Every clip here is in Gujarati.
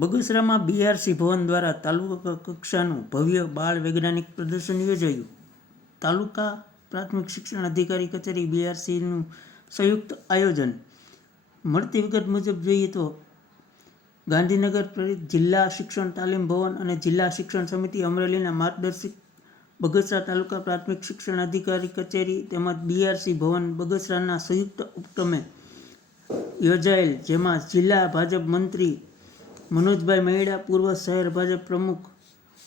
બગસરામાં બીઆરસી ભવન દ્વારા તાલુકા કક્ષાનું ભવ્ય બાળ વૈજ્ઞાનિક પ્રદર્શન યોજાયું. તાલુકા પ્રાથમિક શિક્ષણ અધિકારી કચેરી બીઆરસીનું સંયુક્ત આયોજન. મળતી વિગત મુજબ જોઈએ તો ગાંધીનગર પ્રેરિત જિલ્લા શિક્ષણ તાલીમ ભવન અને જિલ્લા શિક્ષણ સમિતિ અમરેલીના માર્ગદર્શક બગસરા તાલુકા પ્રાથમિક શિક્ષણ અધિકારી કચેરી તેમજ બીઆરસી ભવન બગસરાના સંયુક્ત ઉપક્રમે યોજાયેલ, જેમાં જિલ્લા ભાજપ મંત્રી મનોજભાઈ મહેડા, પૂર્વ શહેર ભાજપ પ્રમુખ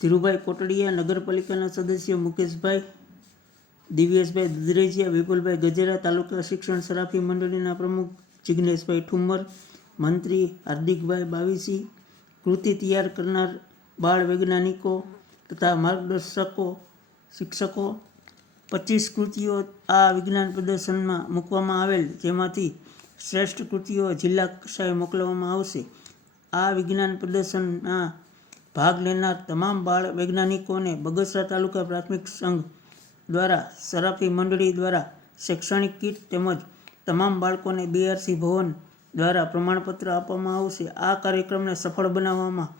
ધીરુભાઈ કોટડિયા, નગરપાલિકાના સદસ્ય મુકેશભાઈ, દિવ્યેશભાઈ દુધરેજિયા, વિપુલભાઈ ગજેરા, તાલુકા શિક્ષણ સરાફી મંડળીના પ્રમુખ જિગ્નેશભાઈ ઠુમ્મર, મંત્રી હાર્દિકભાઈ બાવીસી, કૃતિ તૈયાર કરનાર બાળ વૈજ્ઞાનિકો તથા માર્ગદર્શકો, શિક્ષકો 25 કૃતિઓ આ વિજ્ઞાન પ્રદર્શનમાં મૂકવામાં આવેલ, જેમાંથી શ્રેષ્ઠ કૃતિઓ જિલ્લા કક્ષાએ મોકલવામાં આવશે. આ વિજ્ઞાન પ્રદર્શનના ભાગ લેનાર તમામ બાળ વૈજ્ઞાનિકોને બગસરા તાલુકા પ્રાથમિક સંઘ દ્વારા સરાફી મંડળી દ્વારા શૈક્ષણિક કીટ તેમજ તમામ બાળકોને બીઆરસી ભવન દ્વારા પ્રમાણપત્ર આપવામાં આવશે. આ કાર્યક્રમને સફળ બનાવવામાં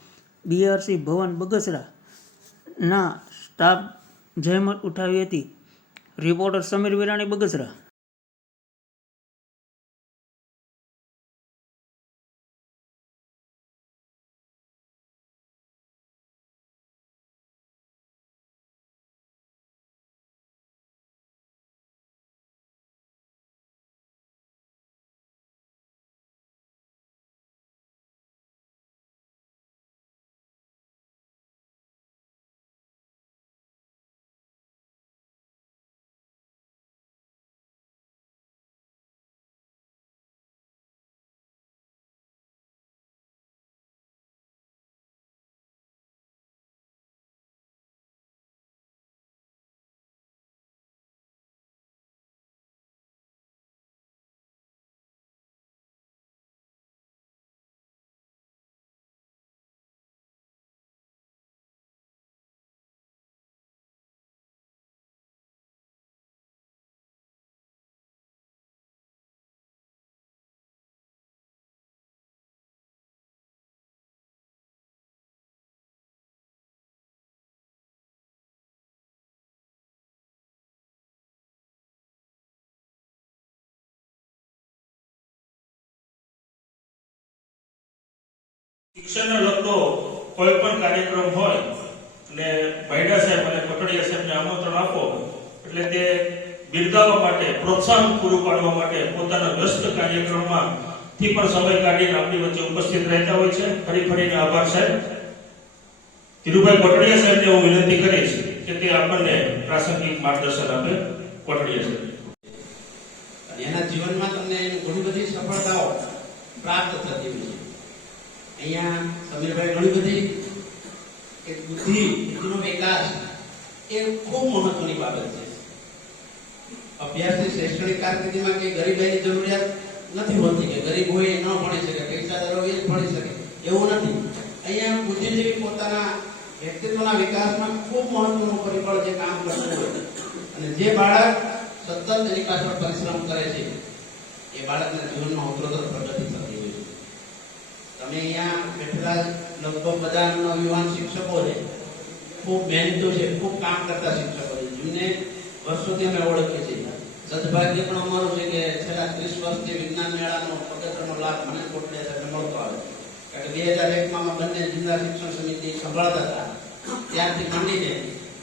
બીઆરસી ભવન બગસરાના સ્ટાફ જહેમત ઉઠાવી હતી. રિપોર્ટર સમીર વિરાણી, બગસરા. શિક્ષણને લગતો કોઈ પણ કાર્યક્રમ હોય અને મહેડા સાહેબ અને કોટડિયા સાહેબને આમંત્રણ આપો એટલે તે બિરદાવવા માટે, પ્રોત્સાહન પૂરું પાડવા માટે પોતાના વ્યસ્ત કાર્યક્રમમાં થી પણ સમય કાઢીને આપણી વચ્ચે ઉપસ્થિત રહેતા હોય છે. ફરી ફરીને આભાર સાહેબ. ધીરુભાઈ કોટડિયા સાહેબને હું વિનંતી કરીશ કે તે આપણને પ્રાસંગિક માર્ગદર્શન આપે. કોટડિયા સાહેબ. એના જીવનમાં તમને ઘણી બધી સફળતાઓ પ્રાપ્ત થતી હોય છે. અહીંયા સમીરભાઈ ઘણી બધી બુદ્ધિનો વિકાસ એ ખૂબ મહત્વની બાબત છે. અભ્યાસની શૈક્ષણિક કારકિર્દીમાં કે ગરીબાઈની જરૂરિયાત નથી હોતી કે ગરીબ હોય ન ભણી શકે, પૈસાદાર હોય એ ભણી શકે, એવું નથી. અહીંયા બુદ્ધિજીવી પોતાના વ્યક્તિત્વના વિકાસમાં ખૂબ મહત્વનું પરિબળ જે કામ કરતું હોય અને જે બાળક સતત એની પાછળ પરિશ્રમ કરે છે એ બાળકના જીવનમાં ઉત્તરોત્તર પ્રગતિ થતી હોય છે. તમે અહીંયા બેઠેલા લગભગ બધા નવયુવાન શિક્ષકો છે, ખૂબ મહેનતુ છે, ખૂબ કામ કરતા શિક્ષકો છે, જેમને વર્ષોથી અમે ઓળખીએ છીએ. સદભાગ્ય પણ અમારું છે કે છેલ્લા 30 વર્ષથી વિજ્ઞાન મેળાનો પગથિયાનો લાભ મને કોટડિયા સાહેબને મળતો આવે. કારણ કે 2001માં બંને જિલ્લા શિક્ષણ સમિતિ સંભાળતા હતા, ત્યારથી માંડીને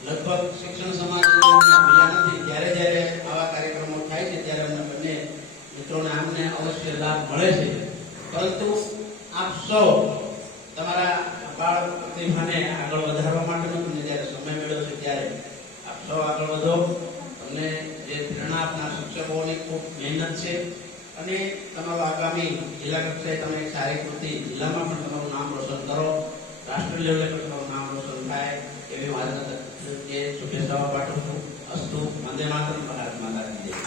લગભગ શિક્ષણ સમાજ ભૂલ્યા નથી. જ્યારે આવા કાર્યક્રમો થાય છે ત્યારે અમને બંને મિત્રોને આમને અવશ્ય લાભ મળે છે. પરંતુ આપ સૌ તમારા બાળ પ્રતિભાને આગળ વધારવા માટેનો તમને જ્યારે સમય મળ્યો છે ત્યારે આપ સૌ આગળ વધો. તમને જે પ્રેરણા આપનાર શિક્ષકોની ખૂબ મહેનત છે અને તમારું આગામી જિલ્લા કક્ષાએ તમે સારી કૃતિ, જિલ્લામાં પણ તમારું નામ રોશન કરો, રાષ્ટ્રીય લેવલે પણ તમારું નામ રોશન થાય એવી મારા શુભેચ્છાઓ પાઠવું છું. અસ્તુ. વંદે માતરમ. ભારત માતા કી જય.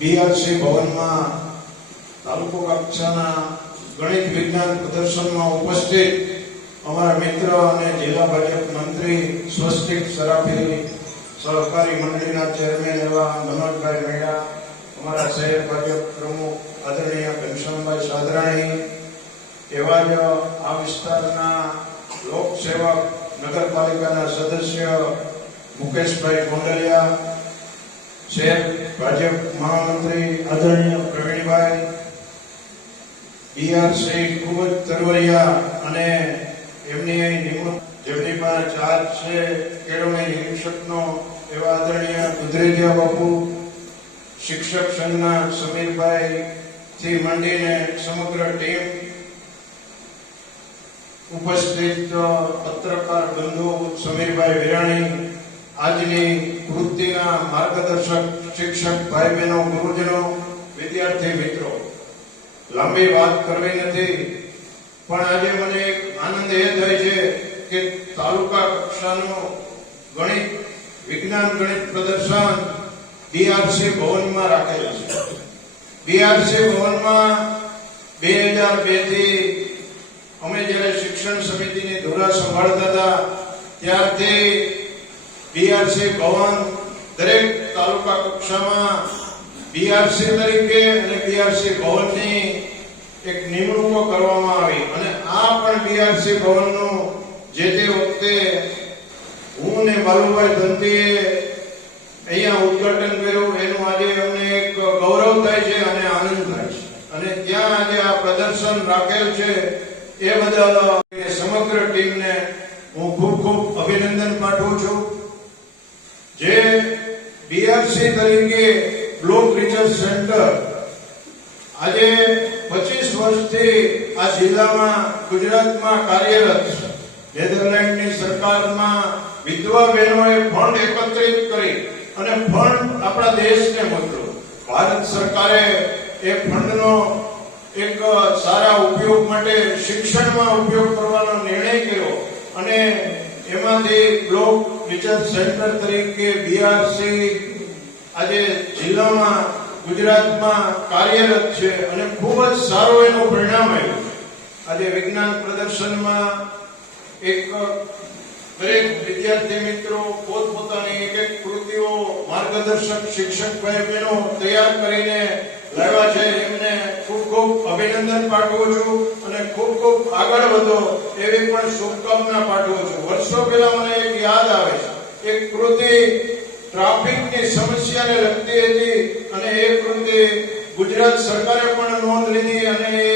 બીઆરસી ભવનમાં તાલુકા કક્ષાના ગણિત વિજ્ઞાન પ્રદર્શનમાં ઉપસ્થિત અમારા મિત્ર અને જિલ્લા ભાજપ મંત્રી, સ્વસ્તિક સરાફી સહકારી મંડળીના ચેરમેન એવા મનોજભાઈ મહેડા, અમારા શહેર ભાજપ પ્રમુખ આદરણીય ઘનશ્યામભાઈ સાદરાણી, એવા જ આ વિસ્તારના લોકસેવક નગરપાલિકાના સદસ્ય મુકેશભાઈ ગોંડલિયા, શહેર ભાજપ મહામંત્રી આદરણીય પ્રવીણભાઈ, બીઆરસી ખૂબ જ તરવરિયા અને એમની નિમણૂક જેમની પાસે ચાર્જ છે કેળવણી નિરીક્ષકનો એવા આદરણીય ગુજરેજિયા બાપુ, શિક્ષક સંઘના સમીરભાઈ થી માંડીને સમગ્ર ટીમ, ઉપસ્થિત પત્રકાર બંધુ સમીરભાઈ વિરાણી, આજની કૃતિના માર્ગદર્શક શિક્ષક ભાઈ બહેનો, ગુરુજનો, વિદ્યાર્થી મિત્રો, લાંબી વાત કરવી નથી, પણ આજે મને એક આનંદ એ થાય છે કે તાલુકા કક્ષાનું ગણિત વિજ્ઞાન ગણિત પ્રદર્શન બીઆરસી ભવનમાં રાખેલું છે. બીઆરસી ભવનમાં 2002 થી અમે જ્યારે શિક્ષણ સમિતિની ધોરા સંભાળતા હતા ત્યારથી બીઆરસી ભવન દરેક તાલુકા કક્ષામાં બીઆરસી તરીકે અને બીઆરસી ભવનની એક નિમણૂકો કરવામાં આવી અને આ પણ બીઆરસી ભવનનું જે તે વખતે હું ને બાલુભાઈ ધંતીએ અહીંયા ઉદ્ઘાટન કર્યું એનું આજે અમને એક ગૌરવ થાય છે અને આનંદ થાય છે અને ત્યાં આજે આ પ્રદર્શન રાખેલ છે એ બદલ સમગ્ર ટીમને હું ખૂબ ખૂબ અભિનંદન પાઠવું છું. જે બીઆરસી તરીકે બ્લોક રિસર્ચ સેન્ટર આજે 25 વર્ષથી આ જિલ્લામાં ગુજરાતમાં કાર્યરત છે. નેધરલેન્ડની સરકારમાં વિધવા બહેનોએ ફંડ એકત્રિત કરી અને ફંડ આપણા દેશને મોકલ્યો. ભારત સરકારે એ ફંડનો એક સારા ઉપયોગ માટે શિક્ષણમાં ઉપયોગ કરવાનો નિર્ણય કર્યો અને એમાંથી બ્લોક રિસર્ચ સેન્ટર તરીકે બીઆરસી આજે જિલ્લામાં ગુજરાતમાં કાર્યરત છે અને ખૂબ જ સારું એનું પરિણામ આવ્યું. આજે વિજ્ઞાન પ્રદર્શનમાં એક દરેક વિદ્યાર્થી મિત્રો પોતપોતાની એક એક કૃતિઓ માર્ગદર્શક શિક્ષક ભાઈ બહેનો તૈયાર કરીને લાવ્યા છે. એમને ખૂબ ખૂબ અભિનંદન પાઠવું છું અને ખૂબ ખૂબ આગળ વધો એવી પણ શુભકામના પાઠવું છું. વર્ષો પહેલા મને એક યાદ આવે છે, એક કૃતિ ટ્રાફિકની સમસ્યાને લગતી હતી અને એ કૃતિ ગુજરાત સરકારે પણ નોંધ લીધી અને એ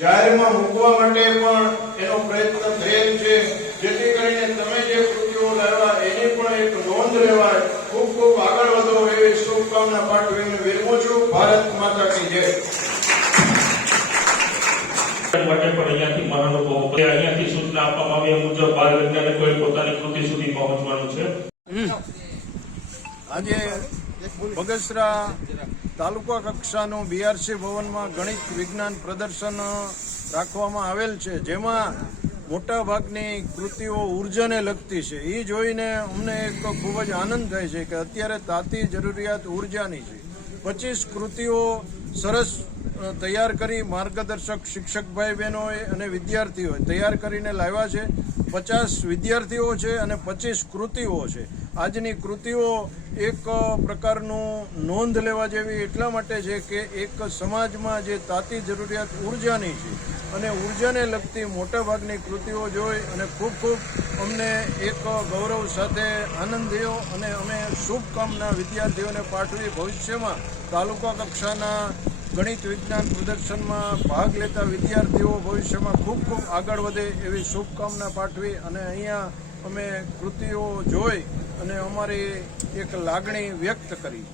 જાહેરમાં મૂકવા માટે પણ એનો પ્રયત્ન થયેલ છે. જેથી કરીને તમે જે કૃતિઓ લાવ્યા એની પણ એક નોંધ લેવાય. ખૂબ ખૂબ આગળ વધો એવી શુભકામના પાઠવીને વિરમું છું. ભારત માતા કી જય. માટે પણ અહીંયાથી મહાનુભાવો અહીંયાથી સૂચના આપવામાં આવી મુજબ બાળ વૈજ્ઞાનિકોએ પોતાની કૃતિ સુધી પહોંચવાનું છે. આજે બગસરા તાલુકા કક્ષાનું બીઆરસી ભવનમાં ગણિત વિજ્ઞાન પ્રદર્શન રાખવામાં આવેલ છે, જેમાં મોટા ભાગની કૃતિઓ ઉર્જાને લગતી છે. એ જોઈને અમને એક ખૂબ જ આનંદ થાય છે કે અત્યારે તાતી જરૂરિયાત ઉર્જાની છે. 25 કૃતિઓ સરસ તૈયાર કરી માર્ગદર્શક શિક્ષક ભાઈ બહેનોએ અને વિદ્યાર્થીઓએ તૈયાર કરીને લાવ્યા છે. 50 વિદ્યાર્થીઓ છે અને 25 કૃતિઓ છે. આજની કૃતિઓ એક પ્રકારનું નોંધ લેવા જેવી એટલા માટે છે કે એક સમાજમાં જે તાતી જરૂરિયાત ઉર્જાની છે અને ઉર્જાને લગતી મોટાભાગની કૃતિઓ જોઈ અને ખૂબ ખૂબ અમને એક ગૌરવ સાથે આનંદ થયો અને અમે શુભકામના વિદ્યાર્થીઓને પાઠવી ભવિષ્યમાં તાલુકા કક્ષાના ગણિત વિજ્ઞાન પ્રદર્શનમાં ભાગ લેતા વિદ્યાર્થીઓ ભવિષ્યમાં ખૂબ ખૂબ આગળ વધે એવી શુભકામના પાઠવી અને અહીંયા અમે કૃતિઓ જોઈ અને અમારી એક લાગણી વ્યક્ત કરી.